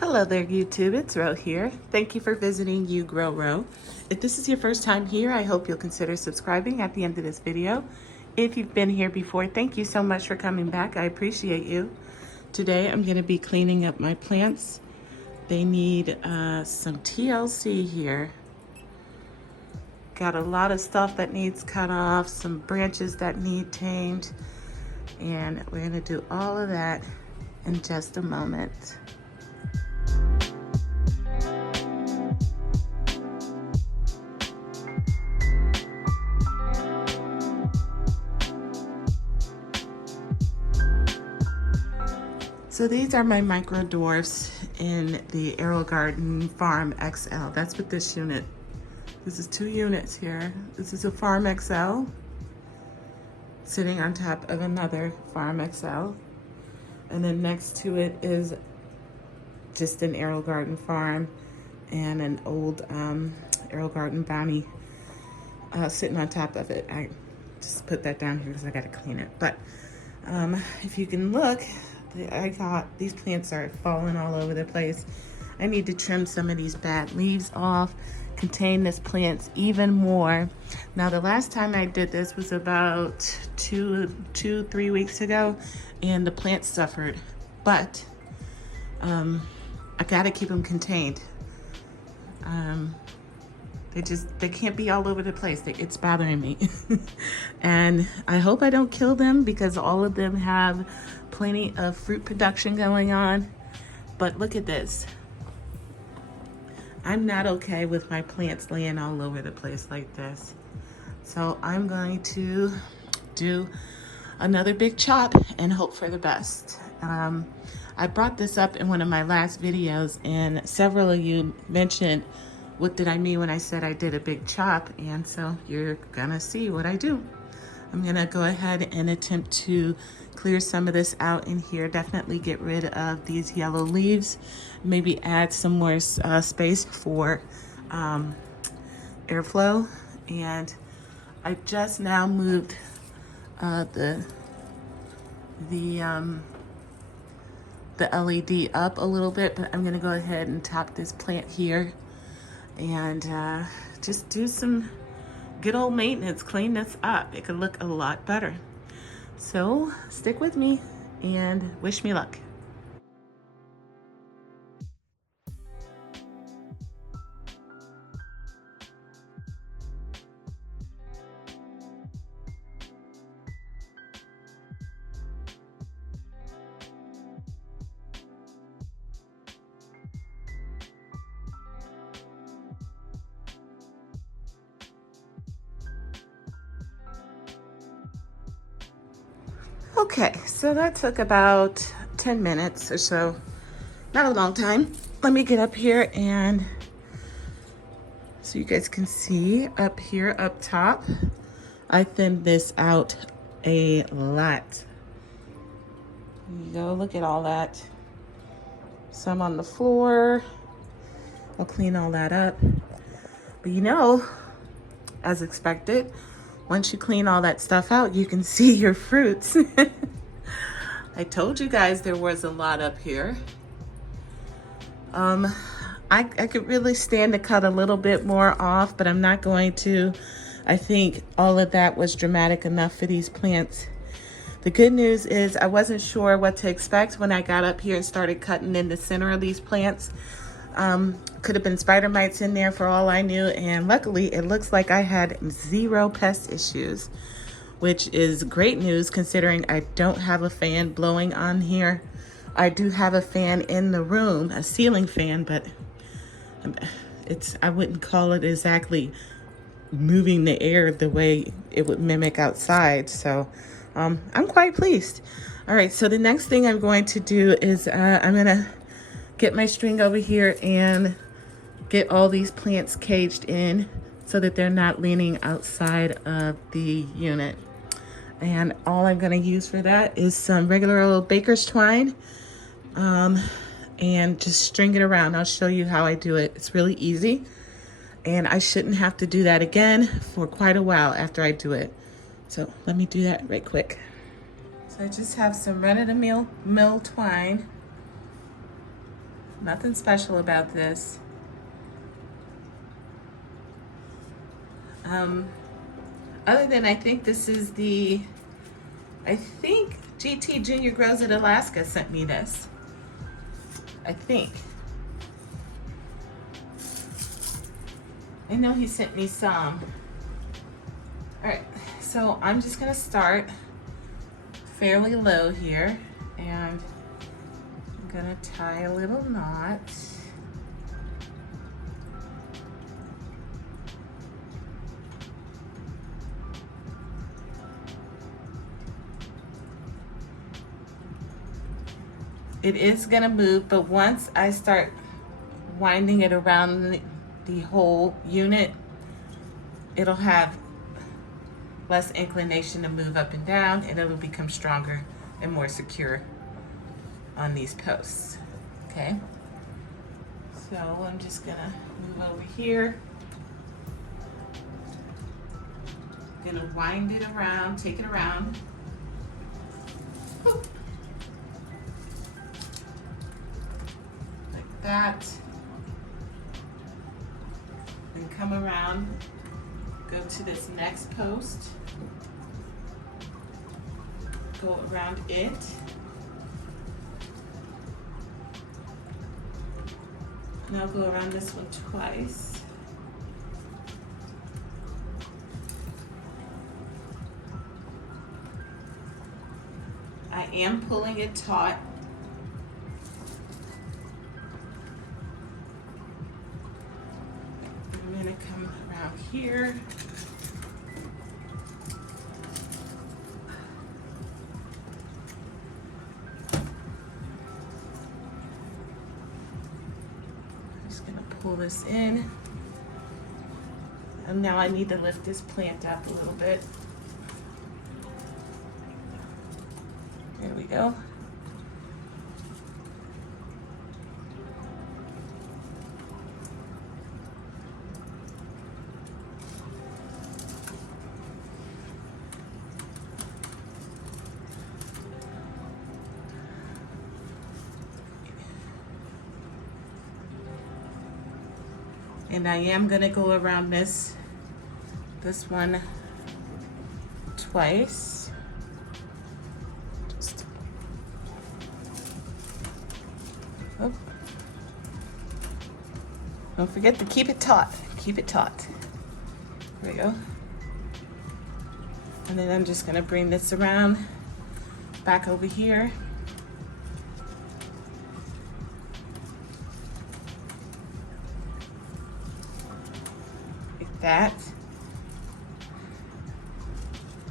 Hello there, YouTube. It's Ro here. Thank you for visiting You Grow Ro. If this is your first time here, I hope you'll consider subscribing at the end of this video. If you've been here before, thank you so much for coming back. I appreciate you. Today, I'm going to be cleaning up my plants. They need some TLC here. Got a lot of stuff that needs cut off, some branches that need tamed, and we're going to do all of that in just a moment. So these are my micro dwarfs in the AeroGarden Farm XL. That's what this unit. This is 2 units here. This is a Farm XL sitting on top of another Farm XL. And then next to it is just an AeroGarden Farm and an old AeroGarden Bounty sitting on top of it. I just put that down here because I gotta clean it. But if you can look, these plants are falling all over the place. I need to trim some of these bad leaves off, contain this plant even more. Now, the last time I did this was about 3 weeks ago, and the plants suffered, but I gotta keep them contained. They can't be all over the place. It's bothering me. And I hope I don't kill them because all of them have plenty of fruit production going on. But look at this. I'm not okay with my plants laying all over the place like this. So I'm going to do another big chop and hope for the best. I brought this up in one of my last videos, and several of you mentioned, what did I mean when I said I did a big chop? And so you're gonna see what I do. I'm gonna go ahead and attempt to clear some of this out in here. Definitely get rid of these yellow leaves. Maybe add some more space for airflow. And I just now moved the LED up a little bit, but I'm gonna go ahead and top this plant here and just do some good old maintenance, clean this up. It could look a lot better. So stick with me and wish me luck. Okay, so that took about 10 minutes or so. Not a long time. Let me get up here and so you guys can see up here up top, I thinned this out a lot. There you go, look at all that. Some on the floor. I'll clean all that up. But you know, as expected, once you clean all that stuff out, you can see your fruits. I told you guys there was a lot up here. I could really stand to cut a little bit more off, but I'm not going to. I think all of that was dramatic enough for these plants. The good news is I wasn't sure what to expect when I got up here and started cutting in the center of these plants. Could have been spider mites in there for all I knew, and luckily it looks like I had 0 pest issues, which is great news considering I don't have a fan blowing on here. I do have a fan in the room, a ceiling fan, but I wouldn't call it exactly moving the air the way it would mimic outside. So I'm quite pleased. All right, so the next thing I'm going to do is I'm gonna get my string over here and get all these plants caged in so that they're not leaning outside of the unit. And all I'm gonna use for that is some regular old baker's twine and just string it around. I'll show you how I do it. It's really easy. And I shouldn't have to do that again for quite a while after I do it. So let me do that right quick. So I just have some run-of-the-mill twine. Nothing special about this. Other than I think this is I think GT Junior Grows in Alaska sent me this. I think. I know he sent me some. All right, so I'm just gonna start fairly low here, and I'm gonna tie a little knot. It is gonna move, but once I start winding it around the whole unit, it'll have less inclination to move up and down, and it'll become stronger and more secure on these posts, okay? So I'm just gonna move over here. Gonna wind it around, take it around. Whew. Like that. Then come around, go to this next post, go around it. Now go around this one twice. I am pulling it taut. I'm gonna come around here. Pull this in, and now I need to lift this plant up a little bit. There we go. And I am gonna go around this one twice. Oh. Don't forget to keep it taut. Keep it taut. There we go. And then I'm just gonna bring this around back over here. That.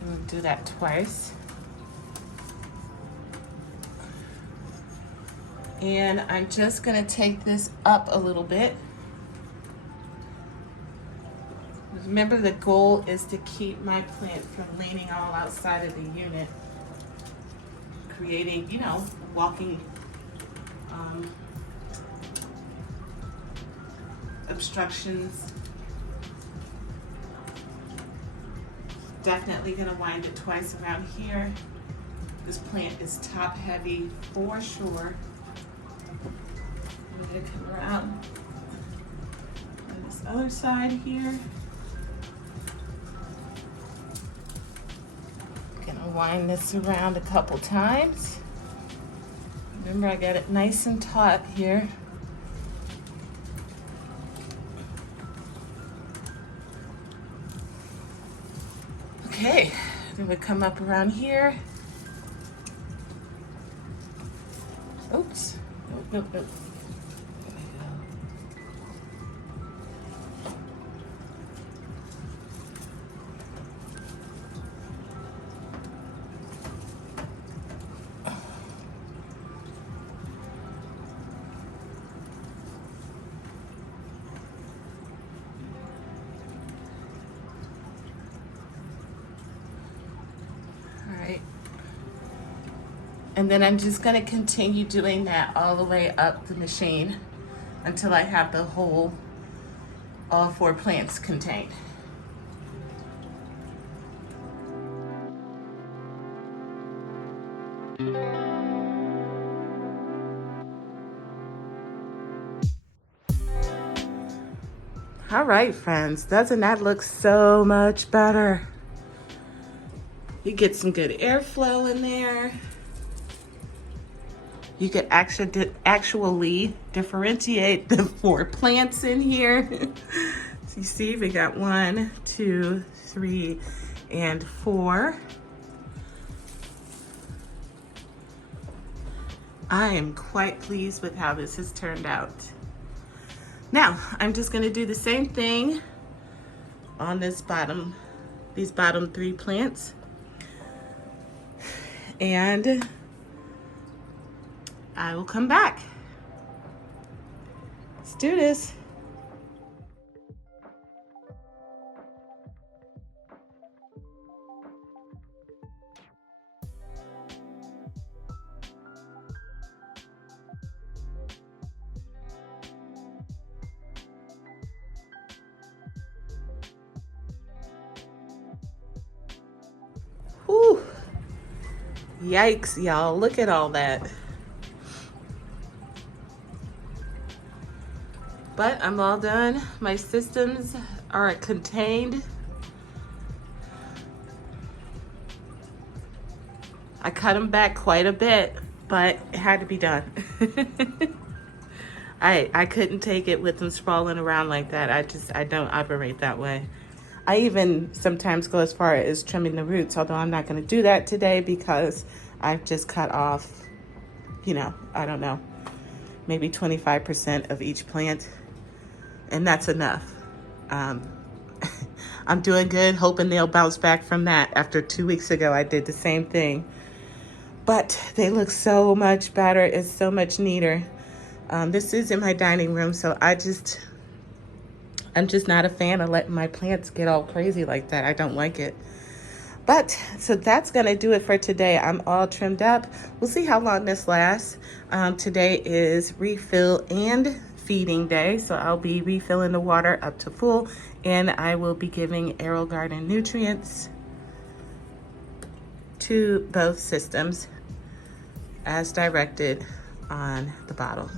I'm going to do that twice. And I'm just going to take this up a little bit. Remember, the goal is to keep my plant from leaning all outside of the unit, creating, you know, walking obstructions. Definitely gonna wind it twice around here. This plant is top heavy for sure. I'm gonna come around on this other side here. Gonna wind this around a couple times. Remember, I got it nice and taut here. Okay, then we come up around here. Oops. Nope, nope, nope. And then I'm just going to continue doing that all the way up the machine until I have the whole, all 4 plants contained. All right, friends, doesn't that look so much better? You get some good airflow in there. You could actually differentiate the 4 plants in here. So you see, we got 1, 2, 3, and 4. I am quite pleased with how this has turned out. Now, I'm just gonna do the same thing on these bottom 3 plants. And I will come back. Let's do this. Whew. Yikes, y'all, look at all that. But I'm all done. My systems are contained. I cut them back quite a bit, but it had to be done. I couldn't take it with them sprawling around like that. I don't operate that way. I even sometimes go as far as trimming the roots, although I'm not gonna do that today because I've just cut off, you know, I don't know, maybe 25% of each plant, and that's enough. I'm doing good, hoping they'll bounce back from that. After 2 weeks ago, I did the same thing. But they look so much better. It's so much neater. This is in my dining room, so I'm just not a fan of letting my plants get all crazy like that. I don't like it. But, so that's gonna do it for today. I'm all trimmed up. We'll see how long this lasts. Today is refill and feeding day, so I'll be refilling the water up to full, and I will be giving AeroGarden nutrients to both systems as directed on the bottle.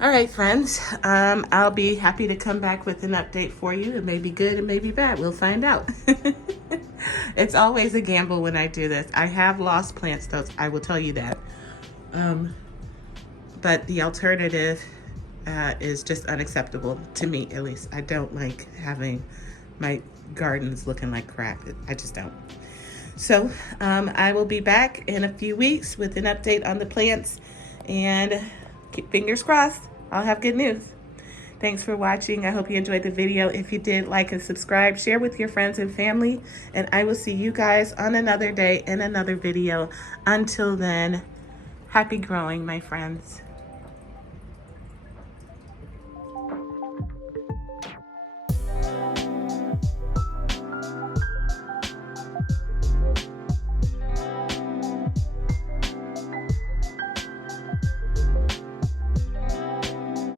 All right, friends, I'll be happy to come back with an update for you. It may be good, it may be bad, we'll find out. It's always a gamble when I do this. I have lost plants though, I will tell you that. But the alternative is just unacceptable to me, at least. I don't like having my gardens looking like crap. I just don't. So I will be back in a few weeks with an update on the plants, and keep fingers crossed, I'll have good news. Thanks for watching. I hope you enjoyed the video. If you did, like and subscribe, share with your friends and family, and I will see you guys on another day in another video. Until then, happy growing, my friends.